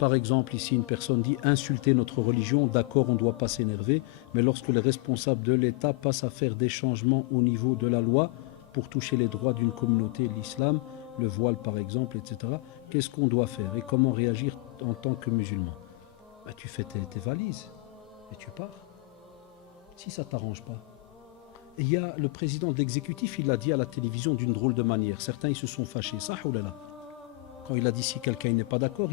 Par exemple, ici, une personne dit insulter notre religion, d'accord, on ne doit pas s'énerver, mais lorsque les responsables de l'État passent à faire des changements au niveau de la loi pour toucher les droits d'une communauté, l'islam, le voile par exemple, etc., qu'est-ce qu'on doit faire et comment réagir en tant que musulman? Ben, tu fais tes valises et tu pars, si ça ne t'arrange pas. Et il y a le président de l'exécutif, il l'a dit à la télévision d'une drôle de manière. Certains, ils se sont fâchés. Ça, oh là là. Quand il a dit si quelqu'un n'est pas d'accord,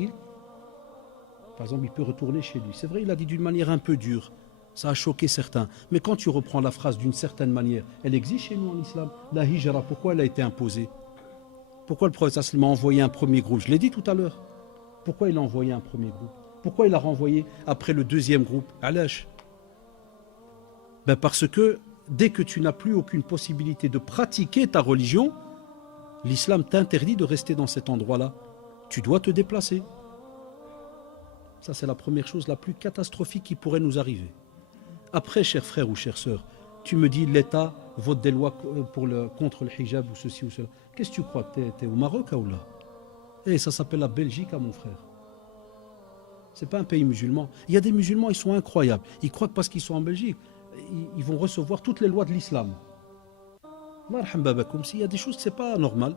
par exemple, il peut retourner chez lui. C'est vrai, il a dit d'une manière un peu dure. Ça a choqué certains. Mais quand tu reprends la phrase d'une certaine manière, elle existe chez nous en islam. La hijra, pourquoi elle a été imposée? Pourquoi le prophète sallallahu a envoyé un premier groupe? Je l'ai dit tout à l'heure. Pourquoi il a envoyé un premier groupe? Pourquoi il a renvoyé après le deuxième groupe? Alash. Ben parce que dès que tu n'as plus aucune possibilité de pratiquer ta religion, l'islam t'interdit de rester dans cet endroit-là. Tu dois te déplacer. Ça, c'est la première chose la plus catastrophique qui pourrait nous arriver. Après, chers frères ou chères sœurs, tu me dis l'État vote des lois contre le hijab ou ceci ou cela. Qu'est-ce que tu crois? T'es au Maroc ou là? Eh, ça s'appelle la Belgique, mon frère. C'est pas un pays musulman. Il y a des musulmans, ils sont incroyables. Ils croient que parce qu'ils sont en Belgique, ils vont recevoir toutes les lois de l'islam. S'il y a des choses que c'est pas normal.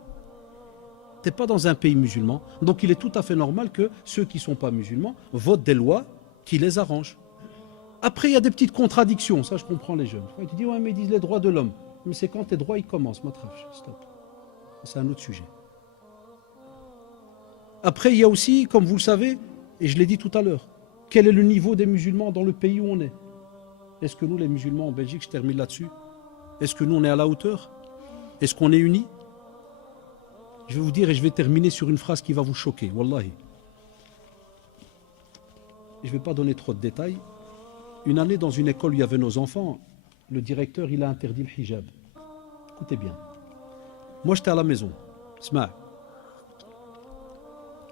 Tu n'es pas dans un pays musulman, donc il est tout à fait normal que ceux qui ne sont pas musulmans votent des lois qui les arrangent. Après, il y a des petites contradictions, ça je comprends les jeunes. Tu dis, ouais, mais ils disent les droits de l'homme. Mais c'est quand tes droits ils commencent, matraf, stop. C'est un autre sujet. Après, il y a aussi, comme vous le savez, et je l'ai dit tout à l'heure, quel est le niveau des musulmans dans le pays où on est? Est-ce que nous, les musulmans en Belgique, je termine là-dessus, est-ce que nous, on est à la hauteur? Est-ce qu'on est unis? Je vais vous dire et je vais terminer sur une phrase qui va vous choquer, wallahi. Je ne vais pas donner trop de détails. Une année dans une école où il y avait nos enfants, le directeur il a interdit le hijab. Écoutez bien. Moi j'étais à la maison.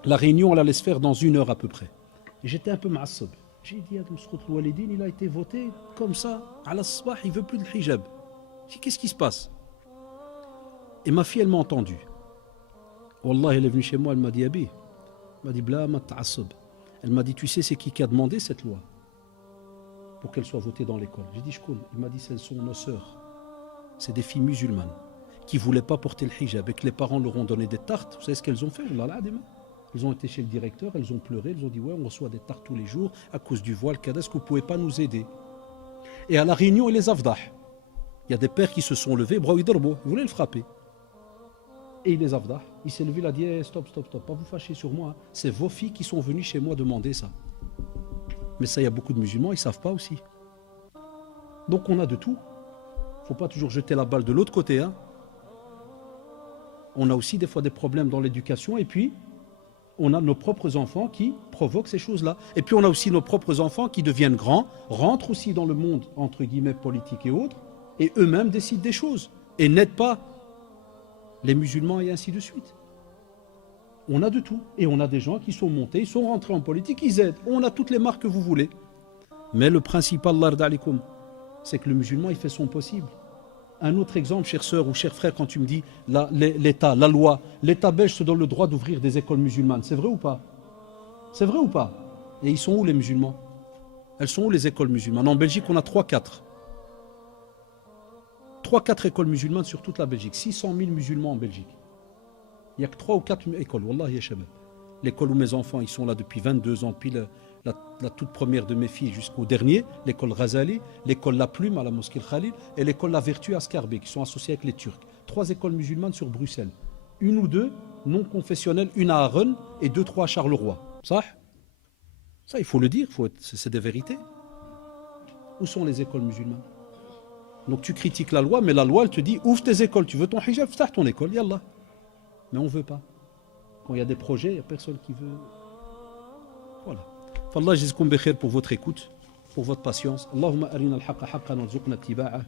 La réunion elle allait se faire dans 1 heure à peu près. Et j'étais un peu ma'assab. J'ai dit à Walidin, il a été voté comme ça, à la sabah, il ne veut plus de hijab. J'ai dit, qu'est-ce qui se passe? Et ma fille elle m'a entendu. Wallah, elle est venue chez moi, elle m'a dit Abi, elle m'a dit Bla ma ta'assab. Elle m'a dit, tu sais c'est qui a demandé cette loi pour qu'elle soit votée dans l'école? J'ai dit je connais. Il m'a dit, ce sont nos sœurs. C'est des filles musulmanes qui ne voulaient pas porter le hijab et que les parents leur ont donné des tartes. Vous savez ce qu'elles ont fait? Elles ont été chez le directeur, elles ont pleuré, elles ont dit ouais, on reçoit des tartes tous les jours à cause du voile, est-ce que vous ne pouvez pas nous aider? Et à la réunion, il les afdah. Il y a des pères qui se sont levés, ils voulaient le frapper. Et il les avdah. Il s'est levé, il a dit hey, stop, pas vous fâcher sur moi. C'est vos filles qui sont venues chez moi demander ça. Mais ça, il y a beaucoup de musulmans, ils ne savent pas aussi. Donc on a de tout. Il ne faut pas toujours jeter la balle de l'autre côté. Hein. On a aussi des fois des problèmes dans l'éducation. Et puis, on a nos propres enfants qui provoquent ces choses-là. Et puis on a aussi nos propres enfants qui deviennent grands, rentrent aussi dans le monde, entre guillemets, politique et autres, et eux-mêmes décident des choses. Et n'aident pas les musulmans et ainsi de suite. On a de tout. Et on a des gens qui sont montés, ils sont rentrés en politique, ils aident. On a toutes les marques que vous voulez. Mais le principal, c'est que le musulman, il fait son possible. Un autre exemple, chère sœur ou cher frère, quand tu me dis l'État, la loi, l'État belge se donne le droit d'ouvrir des écoles musulmanes. C'est vrai ou pas? C'est vrai ou pas? Et ils sont où les musulmans? Elles sont où les écoles musulmanes? En Belgique, on a 3-4. 3-4 écoles musulmanes sur toute la Belgique. 600 000 musulmans en Belgique. Il n'y a que 3 ou 4 écoles. Wallah, ya shabab. L'école où mes enfants ils sont là depuis 22 ans, puis la toute première de mes filles jusqu'au dernier, l'école Ghazali, l'école La Plume à la mosquée Khalil et l'école La Vertu à Scarbeck, qui sont associées avec les Turcs. 3 écoles musulmanes sur Bruxelles. 1 ou 2 non confessionnelles, une à Arronne et 2-3 à Charleroi. Ça, il faut le dire, c'est des vérités. Où sont les écoles musulmanes? Donc tu critiques la loi, mais la loi elle te dit ouvre tes écoles, tu veux ton hijab, fais ton école, yallah. Mais on ne veut pas. Quand il y a des projets, il n'y a personne qui veut. Voilà. Fallah jazikoum bi khair pour votre écoute, pour votre patience. Allahumma arina al-haqqa haqqan warzuqna ittiba'ah.